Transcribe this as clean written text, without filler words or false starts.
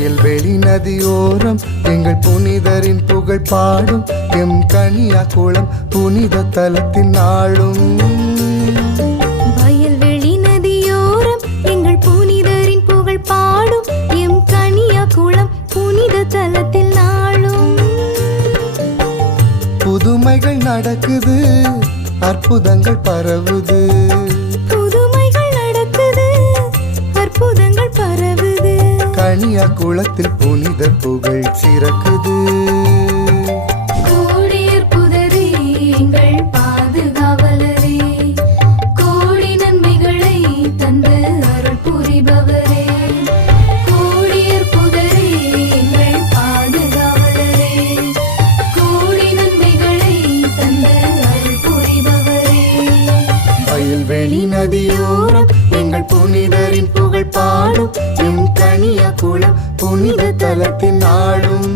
வயல்வெளி நதியோரம் எங்கள் புனிதரின் புகழ் பாடும் எம் கன்னியாகுளம் புனித தலத்தின் நாளும். வயல்வெளி நதியோரம் எங்கள் புனிதரின் புகழ் பாடும் எம் கன்னியாகுளம் புனித தலத்தில் நாளும். புதுமைகள் நடக்குது, அற்புதங்கள் பரவுது. புதுமைகள் நடக்குது, அற்புதங்கள் பரவுது. கன்னியாகுளத்தில் புனித புகழ் சிறக்குது. கோடியற்புதரே எங்கள் பாதுகாவலரே, கோடி நன்மைகளை தந்து அருள் புரிபவரே. கோடியற்புதரே எங்கள் பாதுகாவலரே, கோடி நன்மைகளை தந்து அருள் புரிபவரே. வயல்வெளி நதியோரம் எங்கள் புனிதரின் புகழ் பாடும் எம் கன்னியாகுளம் புனித தலத்தின் நாளும்.